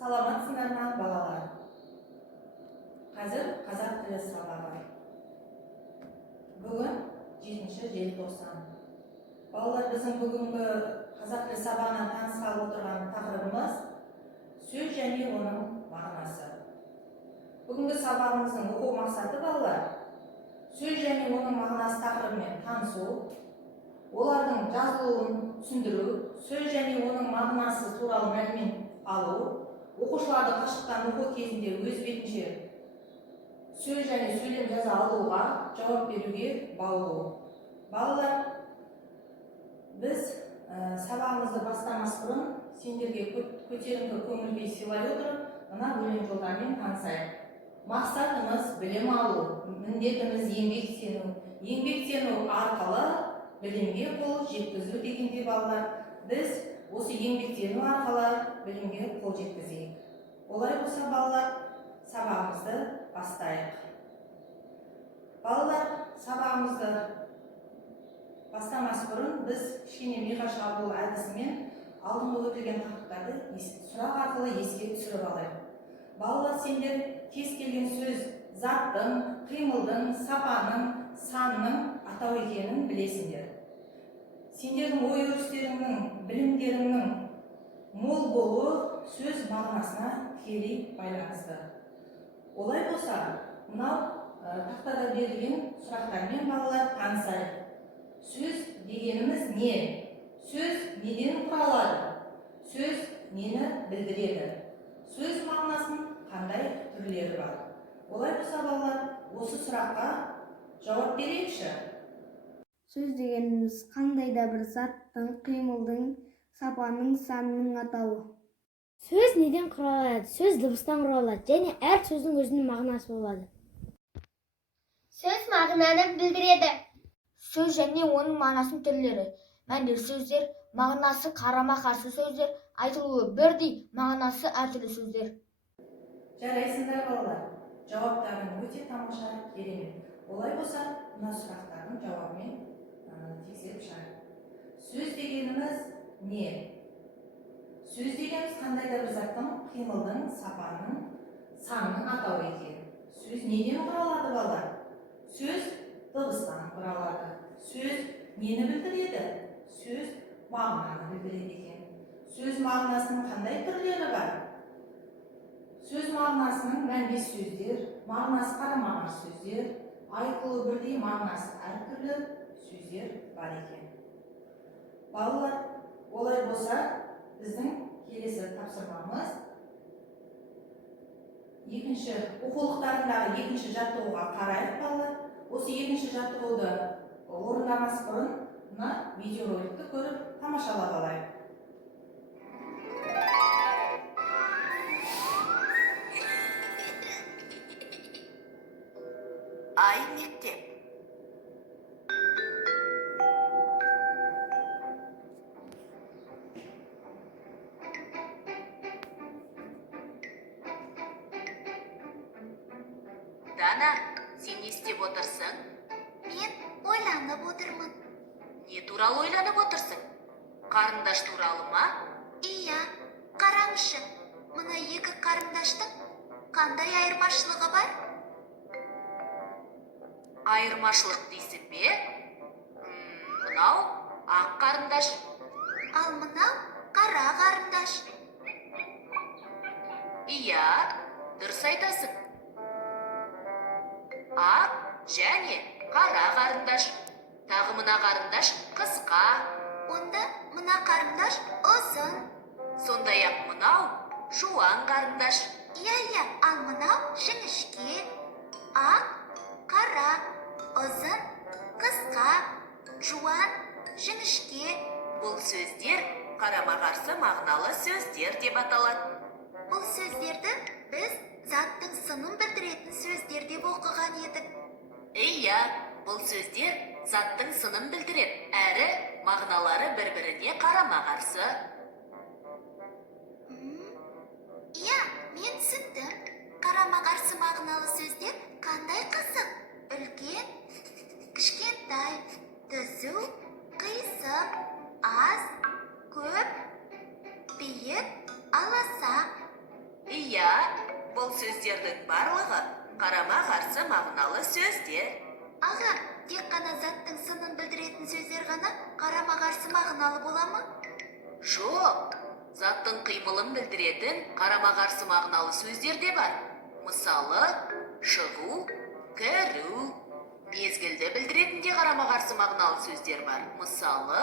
Саламатсыңдар ма балалар? Қазір қазақ тілі сабағы. Бүгін 7 желтоқсан. Балалар, біздің бүгінгі қазақ тілі сабағына танысқалы отырған тақырыбымыз сөз және оның мағынасы. Бүгінгі сабағымыздың оқу мақсаты балалар, сөз және оның мағынасы тақырыбымен танысу, олардың жазылуын түсіндіру, сөз және оның мағынасы туралы мәлімет алу, оқушыларды қашықтан оқу кезінде өз бетінше сөз және сөйлем жаза алуға, жауап беруге баулу. Балалар, біз сабағымызды бастамас бұрын сендерге көтеріңкі көңіл-күй сыйлай отырып, мына өлең жолдарымен танысайық. Мақсатымыз білім алу, міндетіміз еңбектену. Еңбектену арқылы білімге қол жеткізу дегенде балалар, біз осы еңбектену арқылы білімге қол жеткізейік. Олай болса балалар, сабағымызды бастайық. Балалар, сабағымызды бастамас бұрын біз кішкене миға шабуыл әдісімен алдыңғы өтілген тақырыптарды сұрақ арқылы еске түсіріп алайық. Балалар, сендер кез келген сөз заттың, қимылдың, сапаның, санның атау екенін білесіңдер. Сендердің ой өрістеріңнің, білімдеріңнің мол болуы сөз мағынасына тікелей байланысты. Олай болса, мынау тақтада берілген сұрақтармен балалар танысайық. Сөз дегеніміз не? Сөз неден құралады? Сөз нені білдіреді? Сөз мағынасының қандай түрлері бар? Олай болса балалар, осы сұраққа жауап берейікші. Сөз дегеніміз қандай да бір заттың, қимылдың, сапаның, санның атауы. Сөз неден құралады? Сөз дыбыстан құралады, және әр сөздің өзінің мағынасы болады. Сөз мағынаны білдіреді. Сөз және оның мағынасының түрлері. Мәнді сөздер, мағынасы қарама-қарсы сөздер, айтылуы бірдей, мағынасы әртүрлі сөздер. Жарайсыңдар балалар, жауаптарын өте тамаша, керемет. Олай болса, мына сұрақтардың жауабымен тексеріп шығайық. Сөз дегеніміз не? Сөз дегеніміз қандай да бір заттың, қимылдың, сапаның, санның атауы екен. Сөз неден құралады балалар? Сөз дыбыстан құралады. Сөз нені білдіреді? Сөз мағынаны білдіреді екен. Сөз мағынасының қандай түрлері бар? Сөз мағынасының мәнбес сөздер, мағынасы қарама-қарсы сөздер, айтылуы бірдей, мағынасы әртүрлі сөздер бар екен. Балалар, олай болса, біздің келесі тапсырмамыз оқулықтарындағы екінші жаттығуға қарайық балалар. Осы екінші жаттығуды орындамас бұрын мына видеороликті көріп тамашалап алайық. Ай мектеп. Дана, сен не істеп отырсың? Мен ойланып отырмын. Не туралы ойланып отырсың? Қарындаш туралы ма? Иә, қараңызшы, мына екі қарындаштың қандай айырмашылығы бар? Айырмашылық дейсің бе? Мынау ақ қарындаш. Ал мынау қара қарындаш. Иә, дұрыс айтасың. Ақ және қара қарындаш. Тағы мына қарындаш қысқа. Онда мына қарындаш ұзын. Сондай-ақ мынау жуан қарындаш. Иә, ал мынау жіңішке. Ақ, қара, ұзын, қысқа, жуан, жіңішке. Бұл сөздер қарама-қарсы мағыналы сөздер деп аталады. Бұл сөздерді біз заттың сынын білдіретін сөздер деп оқыған едік. Иә, бұл сөздер заттың сынын білдіреді, әрі мағыналары бір-біріне қарама-қарсы. Иә, мен түсіндім. Қарама-қарсы мағыналы сөздер қандай қызық? Үлкен, кішкентай, түзу, қисық, аз, көп, биік, аласа. барлығы қарама-қарсы мағыналы сөздер. Аға, тек қана заттың сынын білдіретін сөздер ғана қарама-қарсы мағыналы бола ма? Жоқ, заттың қимылын білдіретін қарама-қарсы мағыналы сөздер де бар. Мысалы, шығу, кіру. Мезгілді білдіретін де қарама-қарсы мағыналы сөздер бар. Мысалы,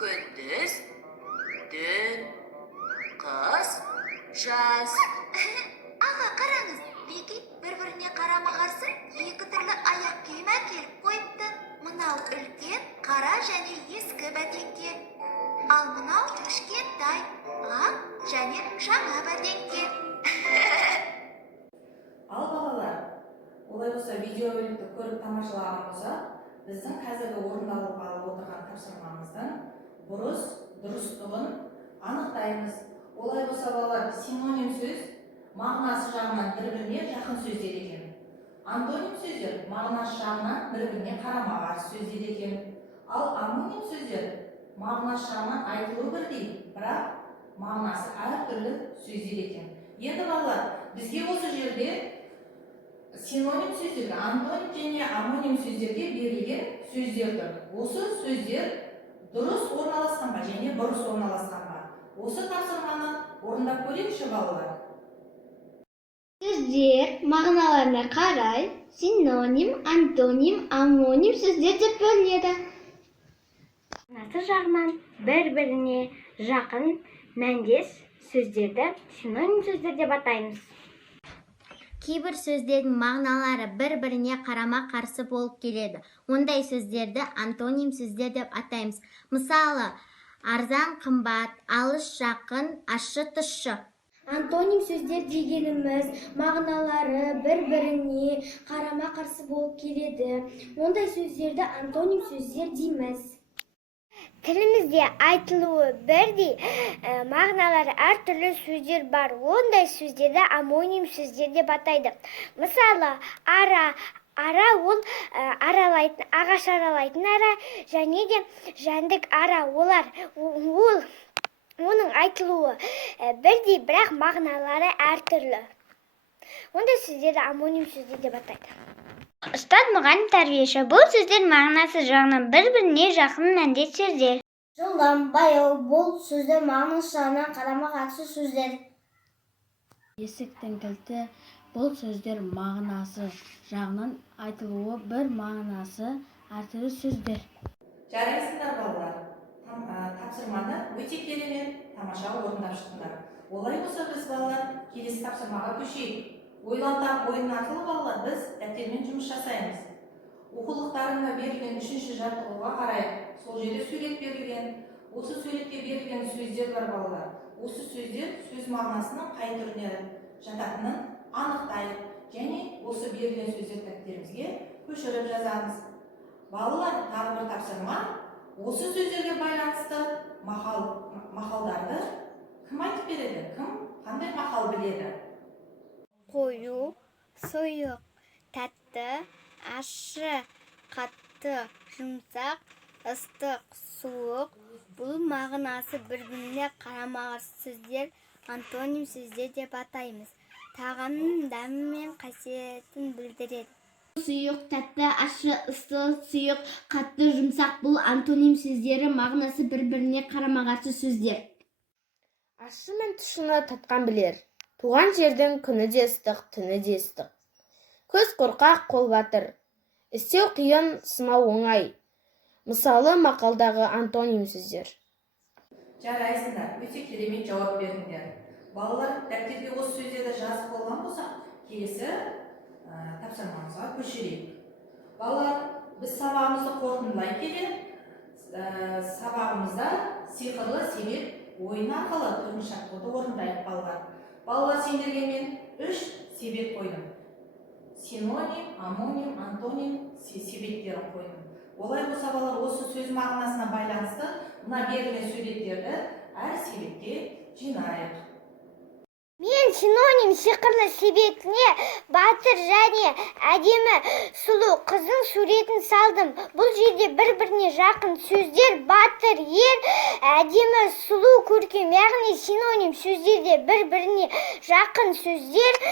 күндіз, түн, қыс, жаз. Аға, қараңыз, Беки бір-біріне қарама-қарсы екі түрлі аяқ киім әкеліп қойыпты. Мынау үлкен, қара және ескі бәтеңке. Ал мынау кішкентай, ақ және жаңа бәтеңке. Ал балалар, олай болса видеороликті көріп тамашалаған болса, біздің қазіргі орындалуға алып отырған тапсырмамыздың бұрыс, дұрыстығын анықтаймыз. Олай болса балалар, синоним сөз мағынасы жағынан бір-біріне жақын сөздер екен. Антоним сөздер мағынасы жағынан бір-біріне қарама-қарсы сөздер екен. Ал амоним сөздер мағынасы жағынан айтылуы бірдей, бірақ мағынасы әртүрлі сөздер екен. Енді балалар, бізге осы жерде синоним сөздерге, антоним және амоним сөздерге берілген сөздер тұр. Осы сөздер дұрыс орналасқан ба және бұрыс орналасқан ба? Осы тапсырманы орындап көрейікші балалар. Сөздер мағыналарына қарай синоним, антоним, амоним сөздер деп бөлінеді. Мағынасы жағынан бір-біріне жақын мәндес сөздерді синоним сөздер деп атаймыз. Кейбір сөздердің мағыналары бір-біріне қарама-қарсы болып келеді. Ондай сөздерді антоним сөздер деп атаймыз. Мысалы, арзан, қымбат, алыс, жақын, ащы, тұщы. Антоним сөздер дегеніміз мағыналары бір-біріне қарама-қарсы болып келеді. Ондай сөздерді антоним сөздер дейміз. Тілімізде айтылуы бірдей, мағыналары әртүрлі сөздер бар. Ондай сөздерді амоним сөздер деп атайды. Мысалы, ара ол аралайтын, ағаш аралайтын ара, және де жәндік ара. Оның айтылуы бірдей, бірақ мағыналары әртүрлі. Ондай сөздерді амоним сөздер деп атайды. Ұстаз мұғалім тәрбиеші, бұл сөздер мағынасы жағынан бір-біріне жақын мәндес сөздер. Жылдам, баяу, бұл сөздер мағынасы жағынан қарама-қарсы сөздер. Есіктің кілті, бұл сөздер мағынасы жағынан айтылуы бір, мағынасы әртүрлі сөздер. Жарайсыңдар балалар, тапсырманы өте керемет тамаша орындап шықтыңдар. Олай болса біз балалар келесі тапсырмаға көшейік. Ойлантақ ойын арқылы балалар біз дәптермен жұмыс жасаймыз. Оқулықтарында берілген 3-ші жаттығуға қарай сол жерде сурет берілген. Осы суретке берілген сөздер бар балалар. Осы сөздер сөз мағынасының қай түріне жататынын анықтайық. Және осы берілген сөздер дәптерімізге көшіріп жазамыз. Балалар, тағы бір тапсырма. Осы сөздерге байланысты мақалдарды кім айтып береді? Кім қандай мақал біледі? Қою, сұйық, тәтті, ащы, қатты, жұмсақ, ыстық, суық. Бұл мағынасы бір-біріне қарама-қарсы сөздер антоним сөздер деп атаймыз. Тағамның дәмі мен қасиетін білдіреді. Сұйық, тәтті, ащы, ыстық, сұйық, қатты, жұмсақ. Бұл антоним сөздері мағынасы бір-біріне қарама-қарсы сөздер. Ащы мен тұщыны татқан білер. Туған жердің күні де ыстық, түні де ыстық. Көз қорқақ, қол батыр. Істеу қиын, сынау оңай. Мысалы, мақалдағы антоним сөздер. Жарайсыңдар, өте керемет жауап бердіңдер. Балалар, дәптерге осы сөздерді жазып болған болса, келесі тапсырмамызға көшірейік. Балалар, біз сабағымызды қорытындылай келе, сабағымызда сиқырлы себеп ойын арқылы төртінші жаттығуды орындайық балалар. Балалар, сендерге мен 3 себеп қойдым. Синоним, амоним, антоним себептерін қойдым. Олай болса балалар, осы сөз мағынасына байланысты мына берілген суреттерді әр себепке жинайық. Мен синоним сиқырлы себетіне батыр және әдемі сұлу қыздың суретін салдым. Бұл жерде бір-біріне жақын сөздер батыр, ер, әдемі, сұлу, көркем, яғни синоним сөздерде бір-біріне жақын сөздер,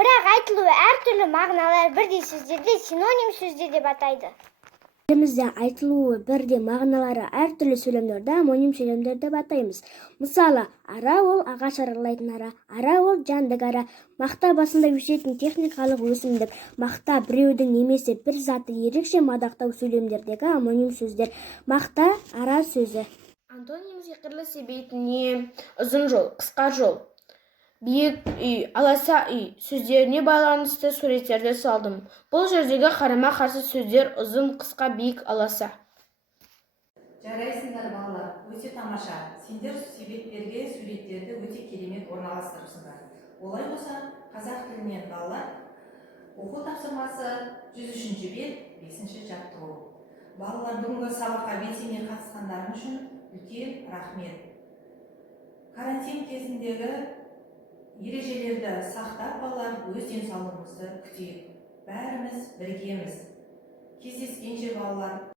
бірақ айтылуы әртүрлі мағыналар бірдей сөздерде синоним сөздер деп атайды. Тілімізде айтылуы бірдей мағыналары әртүрлі сөйлемдерді амоним сөйлемдер деп атаймыз. Мысалы, ара ол ағаш аралайтын ара ол жәндік ара, мақта басында өсетін техникалық өсімдік, мақта біреудің немесе бір затты ерекше мадақтау сөйлемдердегі амоним сөздер. Мақта ара сөзі. Антоним сиқырлы себетіне ұзын жол, қысқа жол, биік үй, аласа үй сөздеріне байланысты суреттерді салдым. Бұл жердегі қарама-қарсы сөздер ұзын, қысқа, биік, аласа. Жарайсыңдар балалар, өте тамаша. Сендер себеттерге суреттерді өте керемет орналастырыпсыңдар. Олай болса, қазақ тілінен балалар оқу тапсырмасы 103-ші бет 5-ші жаттығу. Балалар бүгінгі сабаққа белсене қатысқандарың үшін үлкен рахмет. Карантин кезіндегі ережелерді сақтап балалар өз денсаулығымызды күтейік. Бәріміз біргеміз. Кездескенше балалар.